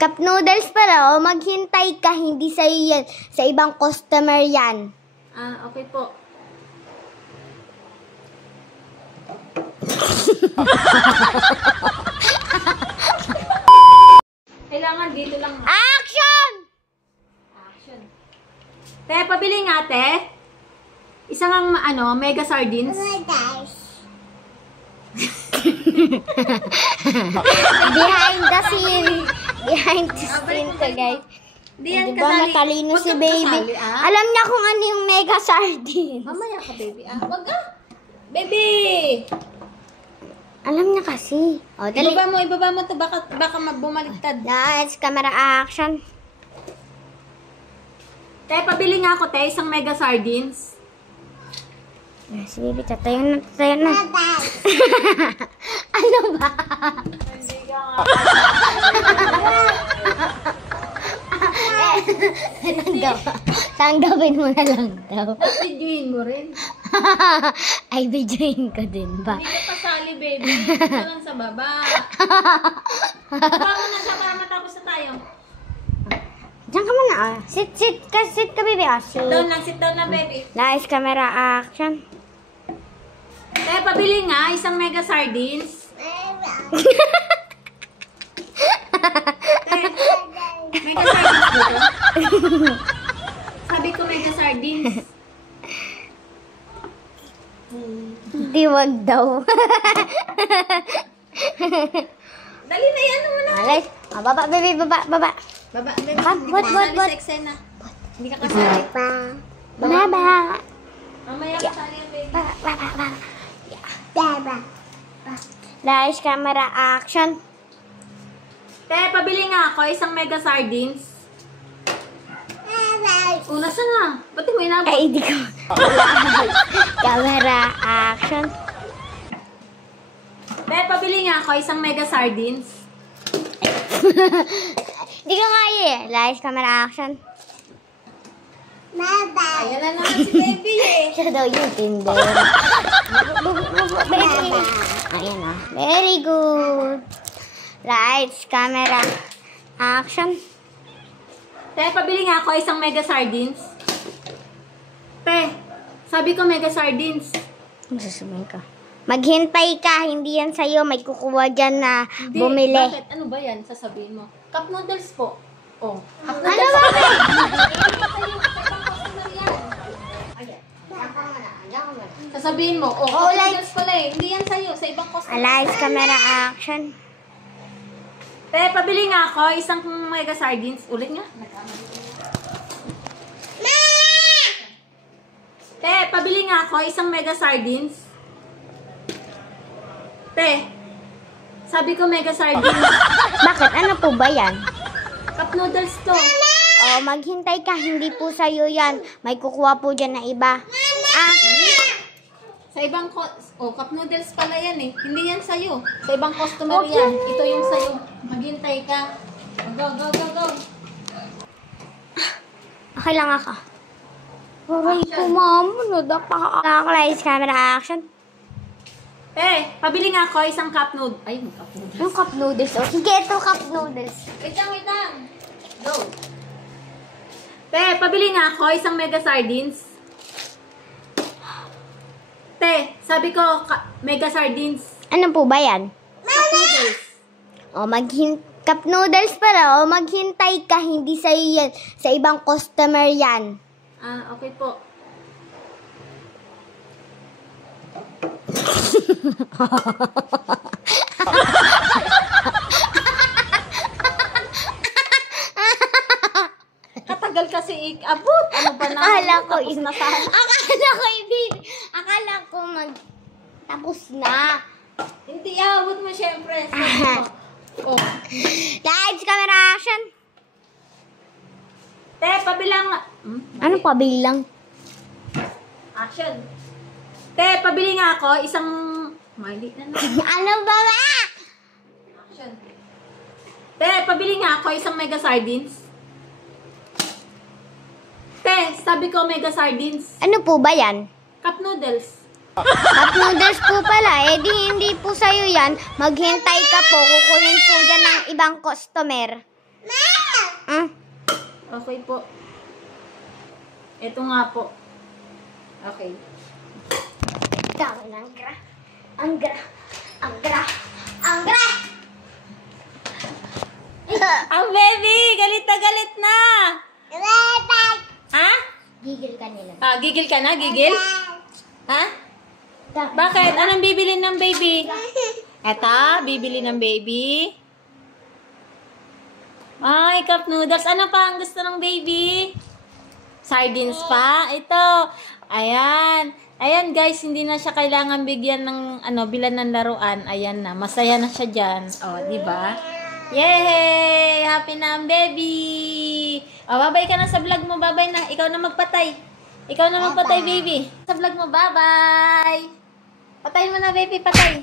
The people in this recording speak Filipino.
Cup noodles pala, o maghintay ka, hindi sa'yo yan. Sa ibang customer yan. Okay po. Kailangan dito lang. Action! Action. Te, pabili nga, te. Isang mega sardines. Behind the scene. Behind the scene to, guys. Di yan Diba kasali. matalino Huwag si kang baby? kasali, Alam niya kung ano yung mega sardines. Mamaya ka, baby. Wag ka. Baby! Alam niya kasi. O, dali. Ibaba mo to. Baka bumaliktad. Guys, camera action. Te, pabili nga ako, te. Isang mega sardines. Si baby, tatayo na. Ano ba? Hindi ka nga. Tanggapin mo na lang daw. Videoin mo rin. Ay, videoin ko din ba? Hindi ka pasali, baby. Ito lang sa baba. Baba mo na siya para matapos na tayo. Diyan ka muna, ah. Sit ka, baby, ah. Sit down na, baby. Nice camera action. Te, pabili nga. Isang mega sardines. Te, mega sardines dito. Sabi ko mega sardines. Di wag daw. Dali na yan muna. Alis. Ah, baba, baby, baba. Baba, baby. What? Sa eksena. Hindi ka kasali. Baba. Mamaya kasali yan, baby. Baba. Nice camera action. Te, pabili nga ako. Isang mega sardines. Nasa na? Ba't mo inabot? Ay, hindi ko. Camera action. Te, pabili nga ako. Isang mega sardines. Hindi ko kaya eh. Nice camera action. Ayan na naman si baby eh. Siya daw yung tinder. Baby. Ayan ah. Very good. Lights, camera, action. Te, pabili nga ako isang mega sardines. Te, sabi ko mega sardines. Masasabihin ka. Maghintay ka, hindi yan sa'yo. May kukuha dyan na Hindi, bumili. Bakit? Ano ba yan? Sasabihin mo. Cup noodles po. Oh. Cup Ano noodles. ba? Sasabihin mo. Oh, Oh, cup like- noodles pala eh. Hindi yan sa'yo. Sa ibang customer. Lights, camera, action. Te, pabili nga ako isang mega sardines. Ulit nga. Te, pabili nga ako isang mega sardines. Te, sabi ko mega sardines. Bakit? Ano po ba yan? Cup noodles to. Oh, maghintay ka, hindi po sa'yo yan. May kukuha po dyan na iba. Ah, Sa ibang cup noodles pala yan eh. Hindi yan sa'yo. Sa ibang customer yan. Ito yung sa'yo. Maghintay ka. Go. okay lang ako. Aray ko, mama. Lights, camera, action. Pabili nga ako isang cup noodles. Ay, cup noodles. Yung cup noodles. Oh, sige, ito cup noodles. Wait lang. Go. Pabili nga ako isang mega sardines. Sabi ko mega sardines. Ano po ba yan? Cup noodles. Oh, cup noodles pala. Oh, maghintay ka, hindi sa'yo yan. Sa ibang customer yan. Okay po. Katagal kasi abot. Ano ba na? Akala ko Tapos na tayo. Akala ko tapos na. Hindi abot mo syempre. Oh. Lights, camera, action. Pabilang. Ano pa bilang? Action. Pabili nga ako isang mali na. Ano ba ba? Action. Pabili nga ako isang mega sardines. Sabi ko mega sardines. Ano po ba yan? Cup noodles. Cup noodles po pala. Eh di hindi po sa'yo yan. Maghintay ka po. Kukunin po dyan ng ibang customer. Okay po. Ito nga po. Okay. Dami ng gra. Ang gra. Ang gra. Ang gra! Ang baby! Galit na galit na! Ha? Gigil ka nila. Gigil ka na? Gigil? Ha? Bakit? Anong bibili ng baby? Eto, bibili ng baby. Ay, cup noodles. Ano pa ang gusto ng baby? Sardines pa? Ito. Ayan. Ayan guys, hindi na siya kailangan bigyan ng bilan ng laruan. Ayan na. Masaya na siya dyan. O, di ba? Yay! Happy na ang baby! O, babay ka na sa vlog mo. Babay na. Ikaw na magpatay. Ikaw na magpatay, baby. Sa vlog mo, bye-bye! Patayin mo na, baby. Patay.